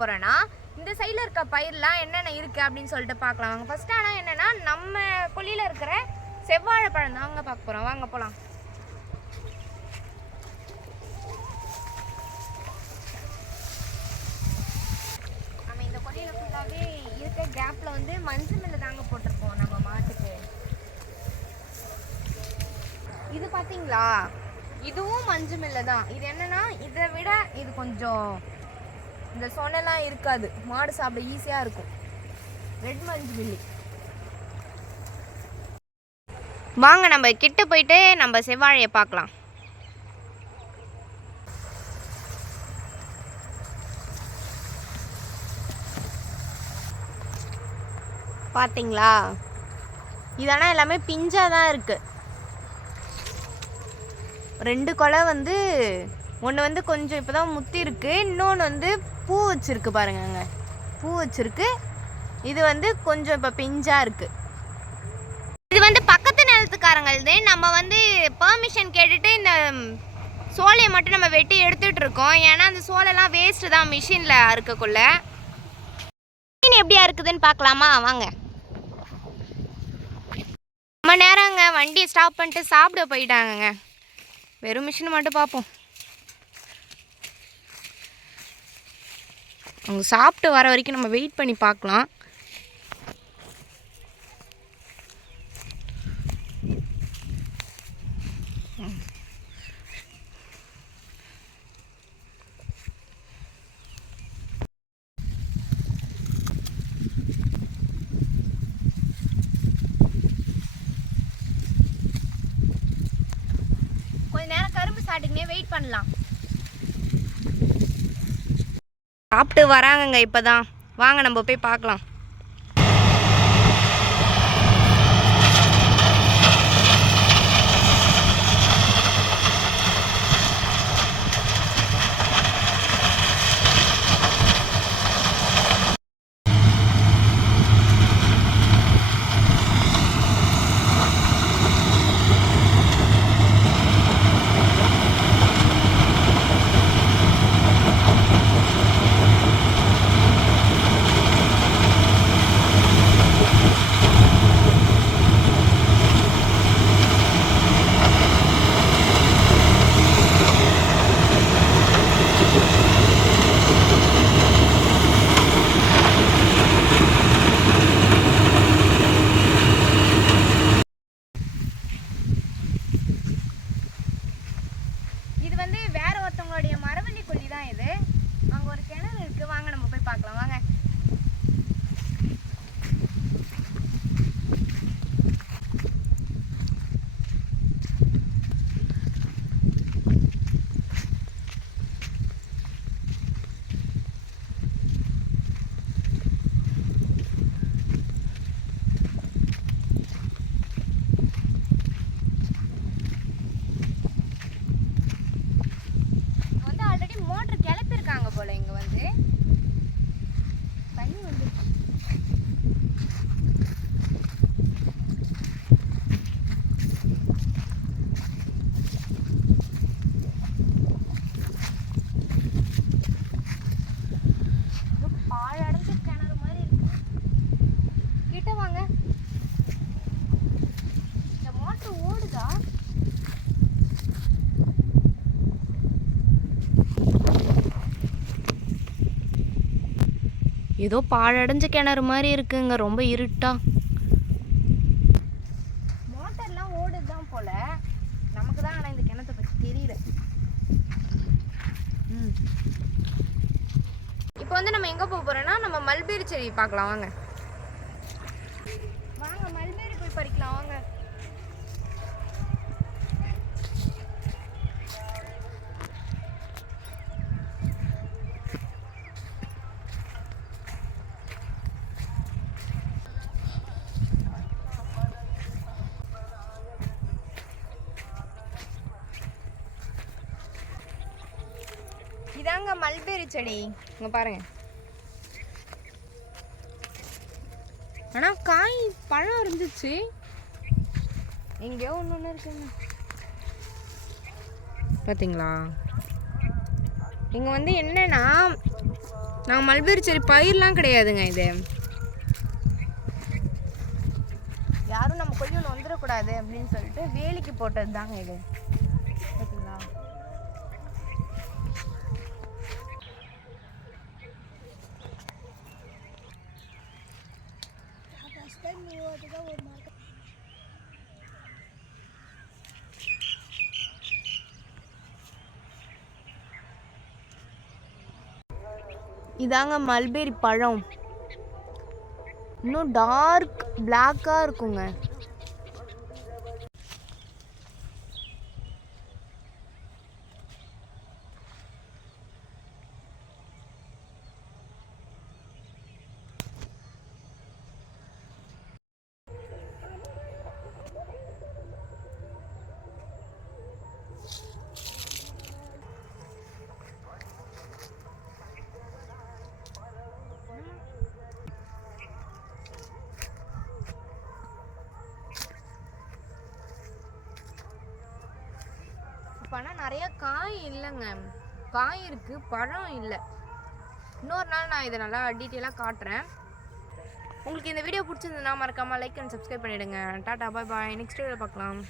போகிறேன்னா இந்த சைடில் இருக்க பயிரெலாம் என்னென்ன இருக்குது அப்படின்னு சொல்லிட்டு பார்க்கலாம் வாங்க. ஃபஸ்ட்டு ஆனால் என்னென்னா நம்ம கொல்லியில் இருக்கிற செவ்வாழை பழம் தான் வாங்க பார்க்க போகிறோம். வாங்க போகலாம். நம்ம இந்த கொல்லியில் ஃபுல்லாகவே இருக்க கேப்பில் வந்து மஞ்சள் மில்லு தாங்க போட்டிருப்போம் நம்ம மாட்டுக்கு. இது பார்த்தீங்களா, இதுவும் மஞ்சள் மில்லு தான். இது என்னன்னா இதை விட இது கொஞ்சம் இந்த சொன்னெல்லாம் இருக்காது, மாடு சாப்பிட ஈஸியாக இருக்கும். ரெட் மஞ்சள் மில்லி. வாங்க நம்ம கிட்ட போயிட்டு நம்ம செவ்வாழையை பார்க்கலாம். பார்த்தீங்களா, இதெல்லாம் எல்லாமே பிஞ்சாக தான் இருக்குது. 2 கொலை வந்து ஒன்று வந்து கொஞ்சம் இப்போ தான் முத்தி இருக்குது, இன்னொன்று வந்து பூ வச்சுருக்கு பாருங்கங்க, பூ வச்சுருக்கு. இது வந்து கொஞ்சம் இப்போ பிஞ்சாக இருக்குது. இது வந்து பக்கத்து நிலத்துக்காரங்களது. நம்ம வந்து பெர்மிஷன் கேட்டுட்டு இந்த சோலையை மட்டும் நம்ம வெட்டி எடுத்துகிட்டு இருக்கோம். ஏன்னா அந்த சோலைலாம் வேஸ்ட்டு தான் மிஷினில் அறுக்கக்குள்ள. மிஷின் எப்படியா இருக்குதுன்னு பார்க்கலாமா வாங்க. ரொம்ப நேரங்க வண்டியை ஸ்டாப் பண்ணிட்டு சாப்பிட போயிட்டாங்கங்க. வெறும் மிஷின் மட்டும் பார்ப்போம். அவங்க சாப்பிட்டு வர வரைக்கும் நம்ம வெயிட் பண்ணி பார்க்கலாம். கொஞ்ச நேரம் கரும்பு சாப்பிட்டுக்கினே வெயிட் பண்ணலாம். சாப்பிட்டு வராங்கங்க இப்போதான். வாங்க நம்ம போய் பார்க்கலாம். இது வந்து வேற ஒருத்தவங்களுடைய மரவள்ளி கொல்லி தான் இது. அங்கே ஒரு கிணறு இருக்கு, வாங்க நம்ம போய் பார்க்கலாம் வாங்க. மோட்டர் கிளப்பிருக்காங்க போல. இங்க வந்து தண்ணி வந்து பாழடைஞ்ச கிணறு மாதிரி இருக்கு. கிட்ட வாங்க. இந்த மோட்டர் ஓடுதா? ஏதோ பாழடைஞ்ச கிணறு மாதிரி இருக்குங்க, ரொம்ப இருட்டா. மோட்டர்லாம் ஓடுதான் போல, நமக்கு தான் ஆனால் இந்த கிணத்தை பற்றி தெரியல. இப்போ வந்து நம்ம எங்கே போக போகிறோன்னா நம்ம மல்பெரி செடி பார்க்கலாம் வாங்க. வாங்க மல்பெரி போய் பறிக்கலாம் வாங்க. இதாங்க மல்பெரி செடி, இங்க பாருங்க. ஆனா காய் பழம் இருந்துச்சு, எங்கேயோ ஒன்று இருக்குங்க. பார்த்தீங்களா? இங்கே வந்து என்னன்னா நாங்கள் மல்பெரி செரி பயிரெலாம் கிடையாதுங்க இது. யாரும் நம்ம கொய்யில் வந்துடக்கூடாது அப்படின்னு சொல்லிட்டு வேலிக்கு போட்டது தாங்க இது. ஓகேங்களா? இதாங்க மல்பெரி பழம். இன்னும் டார்க் பிளாக்காக இருக்குங்க. ஆனால் நிறைய காய் இல்லைங்க. காய் இருக்கு, பழம் இல்லை. இன்னொரு நாள் நான் இதை நல்லா டீட்டெயிலாக காட்டுறேன். உங்களுக்கு இந்த வீடியோ பிடிச்சிருந்ததுன்னா மறக்காமல் லைக் அண்ட் சப்ஸ்கிரைப் பண்ணிவிடுங்க. டாடா, பாய் பாய். நெக்ஸ்ட் வீடியோவில் பார்க்கலாம்.